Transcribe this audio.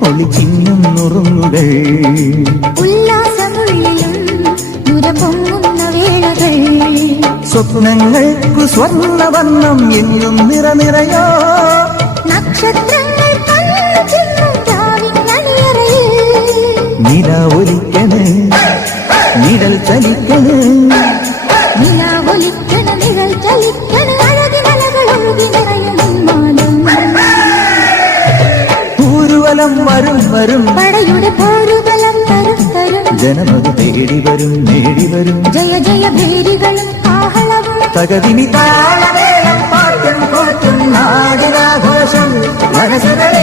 ഒളിച്ചിന്നും നുറുങ്ങുകൾ ഉല്ലാസമുള്ളിലും നുരപൊങ്ങുന്ന വേളകൾ സ്വപ്നങ്ങൾക്കു സ്വർണ്ണവർണ്ണം എങ്ങും നിറനിറയോ നക്ഷത്രങ്ങൾ നില ഒലിക്കണ് നിഴൽ ചലിക്കണ് നിഴൽ ചലിക്കണ് അഴകിനലകളൊഴുകി നിറയും പൂരുവലം വരും വരും പടയുടെ പോരുബലം തരും തരും ജനമത് തേടി വരും നേടി വരും ജയ ജയ ഭേരികളും ആഹളവും തകതിനി താളമേളം പാട്ടും കൂട്ടും നാടിനാഘോഷം മനസ്സുകളെ